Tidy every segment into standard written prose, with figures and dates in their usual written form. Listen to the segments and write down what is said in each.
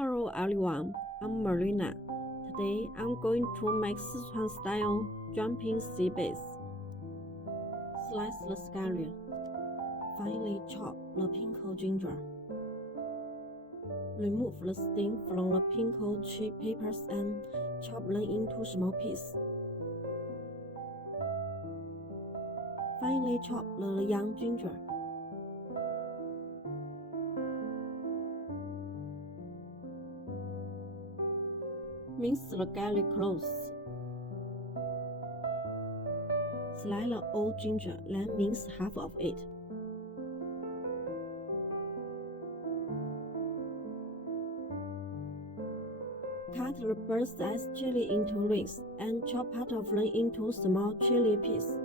Hello everyone, I'm Marina. Today I'm going to make Sichuan style jumping sea bass. Slice the scallion. Finely chop the pickled ginger. Remove the stem from the pickled chili peppers and chop them into small pieces. Finely chop the young ginger. Mince the garlic close. Slice the old ginger, then mince half of it. Cut the bird-sized chili into rings and chop part of them into small chili pieces.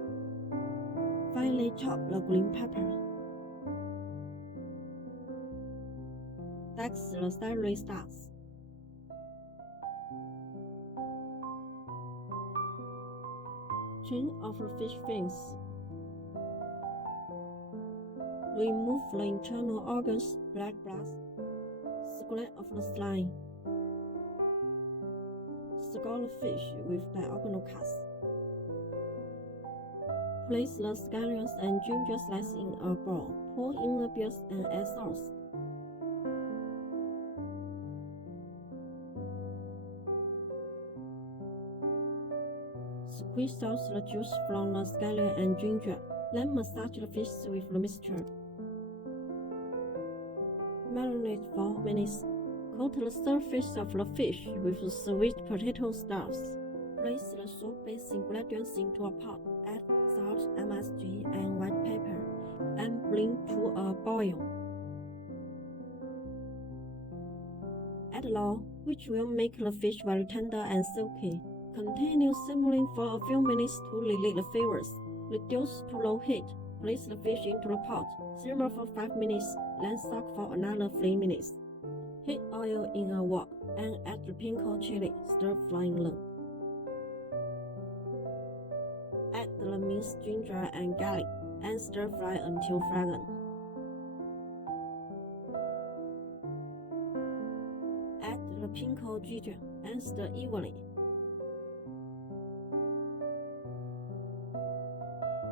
Finally chop the green pepper. Dice the celery stalks. Trim off the fish fins. Remove the internal organs, black blood, scrape off the slime. Score the fish with diagonal cuts. Place the scallions and ginger slices in a bowl. Pour in the beers and add sauce. Squeeze out the juice from the scallion and ginger, then massage the fish with the mixture. Marinate for minutes. Coat the surface of the fish with sweet potato stuffs. Place the soup-based ingredients into a pot. Add salt, MSG, and white pepper, and bring to a boil. Add lard, which will make the fish very tender and silky. Continue simmering for a few minutes to release the flavors. Reduce to low heat. Place the fish into the pot. Simmer for 5 minutes, then soak for another 3 minutes. Heat oil in a wok and add the pickled chili, stir-frying them. Add the minced ginger and garlic and stir-fry until fragrant. Add the pickled ginger and stir evenly.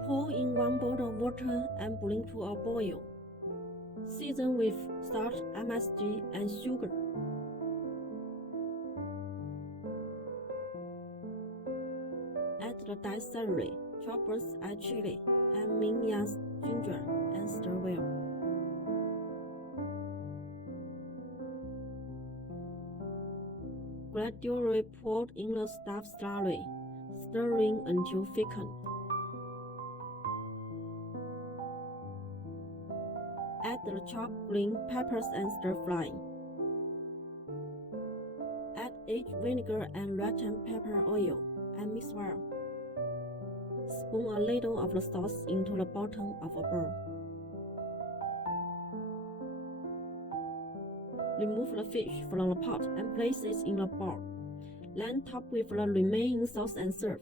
Pour in 1 bowl of water and bring to a boil. Season with salt, MSG, and sugar. Add the diced celery, chopped bird's-eye chili, and minced ginger, and stir well. Gradually pour in the stuffed slurry, stirring until thickened. Add the chopped green peppers and stir-fry. Add aged vinegar and red and pepper oil and mix well. Spoon a little of the sauce into the bottom of a bowl. Remove the fish from the pot and place it in a bowl. Then top with the remaining sauce and serve.